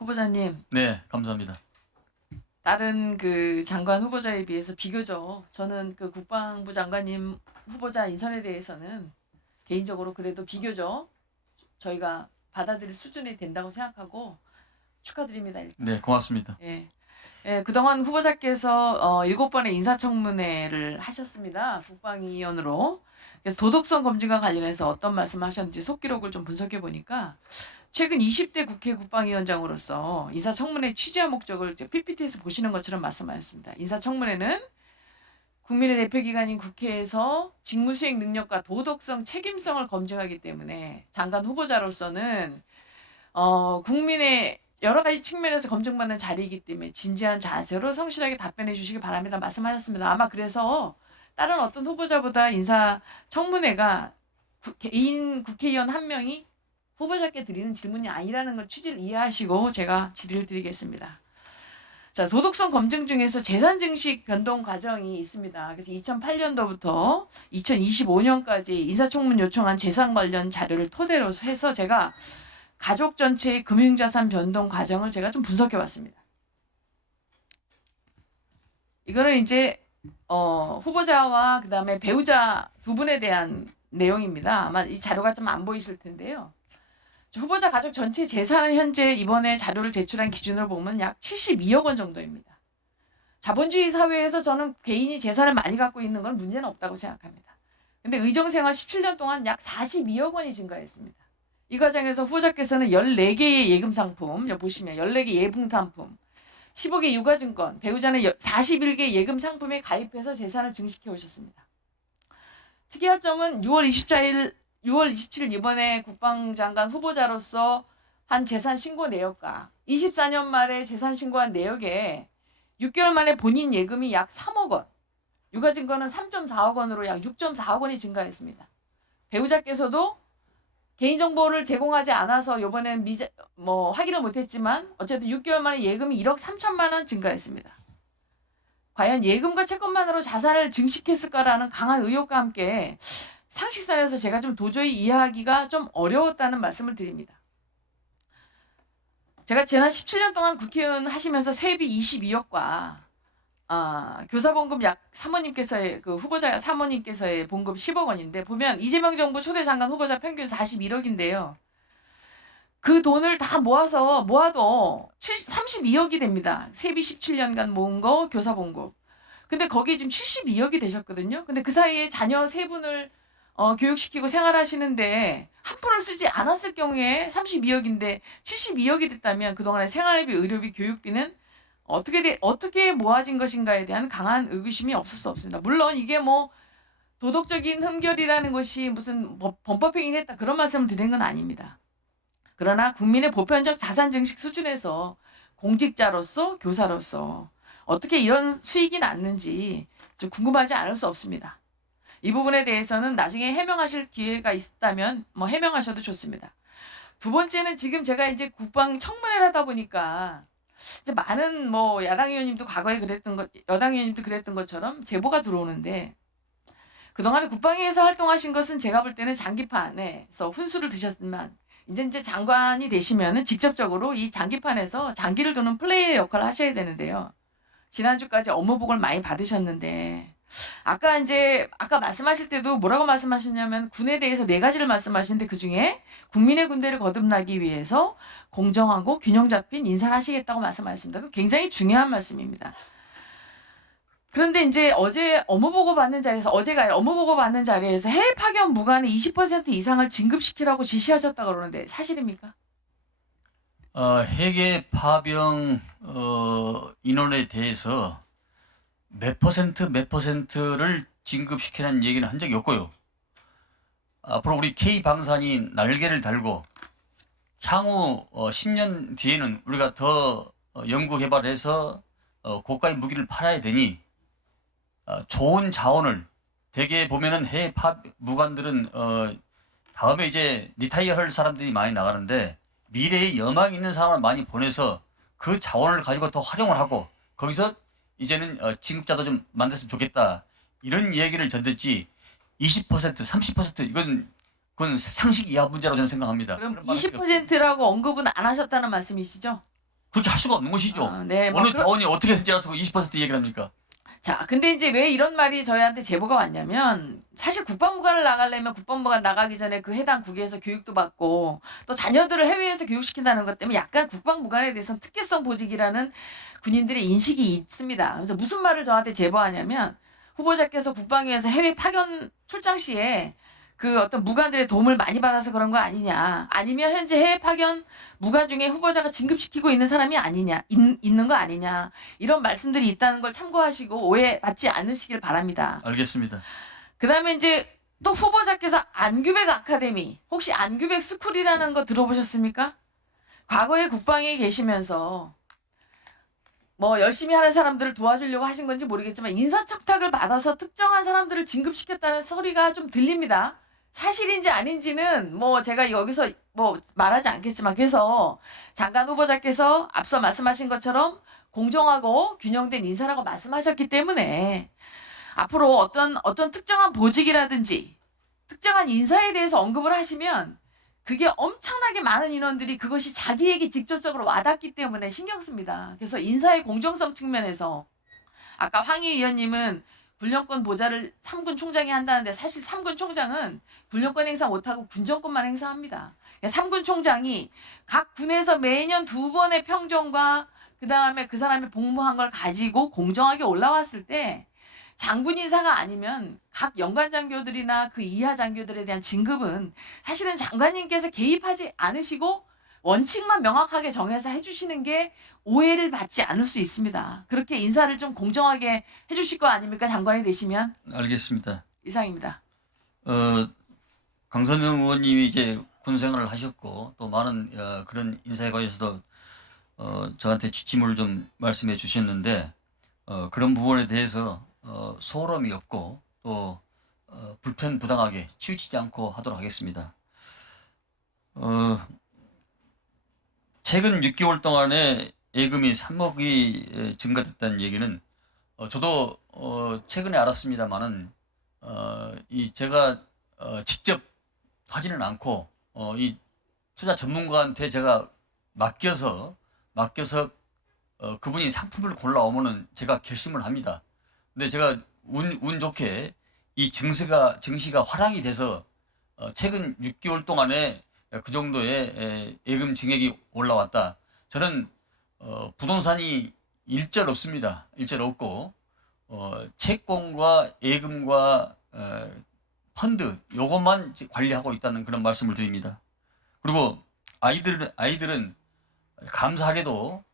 후보자님, 네, 감사합니다. 다른 그 장관 후보자에 비해서 비교적 저는 그 국방부 장관님 후보자 인선에 대해서는 개인적으로 그래도 비교적 저희가 받아들일 수준이 된다고 생각하고 축하드립니다. 일단. 네, 고맙습니다. 예. 예, 그동안 후보자께서 7번의 인사청문회를 하셨습니다. 국방위원으로. 그래서 도덕성 검증과 관련해서 어떤 말씀을 하셨는지 속기록을 좀 분석해 보니까 최근 20대 국회 국방위원장으로서 인사청문회 취지와 목적을 PPT에서 보시는 것처럼 말씀하셨습니다. 인사청문회는 국민의 대표기관인 국회에서 직무수행 능력과 도덕성, 책임성을 검증하기 때문에 장관 후보자로서는 국민의 여러 가지 측면에서 검증받는 자리이기 때문에 진지한 자세로 성실하게 답변해 주시기 바랍니다. 말씀하셨습니다. 아마 그래서 다른 어떤 후보자보다 인사청문회가 개인 국회의원 한 명이 후보자께 드리는 질문이 아니라는 걸 취지를 이해하시고 제가 질의를 드리겠습니다. 자, 도덕성 검증 중에서 재산 증식 변동 과정이 있습니다. 그래서 2008년도부터 2025년까지 인사청문 요청한 재산 관련 자료를 토대로 해서 제가 가족 전체의 금융자산 변동 과정을 제가 좀 분석해 봤습니다. 이거는 이제 후보자와 그다음에 배우자 두 분에 대한 내용입니다. 아마 이 자료가 좀 안 보이실 텐데요. 후보자 가족 전체 재산은 현재 이번에 자료를 제출한 기준으로 보면 약 72억 원 정도입니다. 자본주의 사회에서 저는 개인이 재산을 많이 갖고 있는 건 문제는 없다고 생각합니다. 근데 의정생활 17년 동안 약 42억 원이 증가했습니다. 이 과정에서 후보자께서는 14개의 예금 상품, 여기 보시면 14개 예금 상품, 15개 유가증권, 배우자는 41개 예금 상품에 가입해서 재산을 증식해 오셨습니다. 특이할 점은 6월 27일 이번에 국방장관 후보자로서 한 재산 신고 내역과 24년 말에 재산 신고한 내역에 6개월 만에 본인 예금이 약 3억 원, 유가증권은 3.4억 원으로 약 6.4억 원이 증가했습니다. 배우자께서도 개인정보를 제공하지 않아서 이번에는 확인을 못했지만 어쨌든 6개월 만에 예금이 1억 3천만 원 증가했습니다. 과연 예금과 채권만으로 자산을 증식했을까라는 강한 의혹과 함께 상식선에서 제가 좀 도저히 이해하기가 좀 어려웠다는 말씀을 드립니다. 제가 지난 17년 동안 국회의원 하시면서 세비 22억과 교사봉급 약 사모님께서의 그 후보자 사모님께서의 봉급 10억 원인데 보면 이재명 정부 초대 장관 후보자 평균 41억인데요. 그 돈을 다 모아도 32억이 됩니다. 세비 17년간 모은 거 교사봉급. 근데 거기 지금 72억이 되셨거든요. 근데 그 사이에 자녀 세 분을 교육시키고 생활하시는데 한 푼을 쓰지 않았을 경우에 32억인데 72억이 됐다면 그동안의 생활비, 의료비, 교육비는 어떻게 모아진 것인가에 대한 강한 의구심이 없을 수 없습니다. 물론 이게 도덕적인 흠결이라는 것이 무슨 범법행위를 했다 그런 말씀을 드리는 건 아닙니다. 그러나 국민의 보편적 자산 증식 수준에서 공직자로서 교사로서 어떻게 이런 수익이 났는지 좀 궁금하지 않을 수 없습니다. 이 부분에 대해서는 나중에 해명하실 기회가 있다면 해명하셔도 좋습니다. 두 번째는 지금 제가 이제 국방 청문회를 하다 보니까 이제 많은 야당 의원님도 과거에 여당 의원님도 그랬던 것처럼 제보가 들어오는데 그동안 국방위에서 활동하신 것은 제가 볼 때는 장기판에서 훈수를 드셨지만 이제 장관이 되시면은 직접적으로 이 장기판에서 장기를 두는 플레이의 역할을 하셔야 되는데요. 지난주까지 업무보고를 많이 받으셨는데 아까 말씀하실 때도 뭐라고 말씀하셨냐면 군에 대해서 4가지를 말씀하시는데 그중에 국민의 군대를 거듭나기 위해서 공정하고 균형 잡힌 인사를 하시겠다고 말씀하셨습니다. 그 굉장히 중요한 말씀입니다. 그런데 이제 어제가 아니라 업무보고 받는 자리에서 해외 파견 무관의 20% 이상을 진급시키라고 지시하셨다고 그러는데 사실입니까? 해외 파병 인원에 대해서 몇 퍼센트를 진급시키라는 얘기는 한 적이 없고요. 앞으로 우리 K방산이 날개를 달고 향후 10년 뒤에는 우리가 더 연구 개발해서 고가의 무기를 팔아야 되니 좋은 자원을 대개 보면은 해외 무관들은 다음에 이제 리타이어 할 사람들이 많이 나가는데 미래에 여망 있는 사람을 많이 보내서 그 자원을 가지고 더 활용을 하고 거기서 이제는 진급자도 좀 만들었으면 좋겠다 이런 얘기를 전했지 20% 30% 그건 상식 이하 문제라고 저는 생각합니다. 그럼 20%라고 언급은 안 하셨다는 말씀이시죠? 그렇게 할 수가 없는 것이죠. 네, 뭐 어느 자원이 어떻게 현재라서 20% 얘기를 합니까? 자, 근데 이제 왜 이런 말이 저희한테 제보가 왔냐면 사실 국방부관을 나가려면 국방부관 나가기 전에 그 해당 국에서 교육도 받고 또 자녀들을 해외에서 교육시킨다는 것 때문에 약간 국방부관에 대해서는 특혜성 보직이라는 군인들의 인식이 있습니다. 그래서 무슨 말을 저한테 제보하냐면 후보자께서 국방위에서 해외 파견 출장 시에 그 어떤 무관들의 도움을 많이 받아서 그런 거 아니냐. 아니면 현재 해외 파견 무관 중에 후보자가 진급시키고 있는 사람이 아니냐. 있는 거 아니냐. 이런 말씀들이 있다는 걸 참고하시고 오해받지 않으시길 바랍니다. 알겠습니다. 그 다음에 이제 또 후보자께서 안규백 아카데미, 혹시 안규백 스쿨이라는 거 들어보셨습니까? 과거에 국방에 계시면서 뭐 열심히 하는 사람들을 도와주려고 하신 건지 모르겠지만 인사청탁을 받아서 특정한 사람들을 진급시켰다는 소리가 좀 들립니다. 사실인지 아닌지는 뭐 제가 여기서 뭐 말하지 않겠지만 그래서 장관 후보자께서 앞서 말씀하신 것처럼 공정하고 균형된 인사라고 말씀하셨기 때문에 앞으로 어떤 특정한 보직이라든지 특정한 인사에 대해서 언급을 하시면 그게 엄청나게 많은 인원들이 그것이 자기에게 직접적으로 와닿기 때문에 신경 씁니다. 그래서 인사의 공정성 측면에서 아까 황희 의원님은 군령권 보좌를 3군 총장이 한다는데 사실 3군 총장은 군령권 행사 못하고 군정권만 행사합니다. 3군 총장이 각 군에서 매년 2번의 평정과 그 다음에 그 사람의 복무한 걸 가지고 공정하게 올라왔을 때 장군 인사가 아니면 각 연관 장교들이나 그 이하 장교들에 대한 진급은 사실은 장관님께서 개입하지 않으시고 원칙만 명확하게 정해서 해주시는 게 오해를 받지 않을 수 있습니다. 그렇게 인사를 좀 공정하게 해주실 거 아닙니까? 장관이 되시면. 알겠습니다. 이상입니다. 강선영 의원님이 이제 군 생활을 하셨고 또 많은 그런 인사에 관해서도 저한테 지침을 좀 말씀해 주셨는데 그런 부분에 대해서 소홀함이 없고 또 불편부당하게 치우치지 않고 하도록 하겠습니다. 최근 6개월 동안에 예금이 3억이 증가됐다는 얘기는 저도 최근에 알았습니다만은 제가 직접 하지는 않고 이 투자 전문가한테 제가 맡겨서 그분이 상품을 골라오면은 제가 결심을 합니다. 근데 제가 운 좋게 이 증시가 화랑이 돼서 최근 6개월 동안에 그 정도의 예금 증액이 올라왔다. 저는 부동산이 일절 없습니다. 일절 없고 채권과 예금과 펀드 요것만 관리하고 있다는 그런 말씀을 드립니다. 그리고 아이들은 감사하게도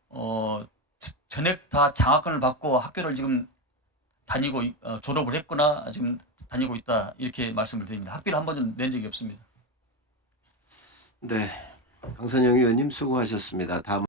전액 다 장학금을 받고 학교를 지금 다니고 졸업을 했거나 지금 다니고 있다 이렇게 말씀을 드립니다. 학비를 한 번도 낸 적이 없습니다. 네, 강선영 의원님 수고하셨습니다. 다음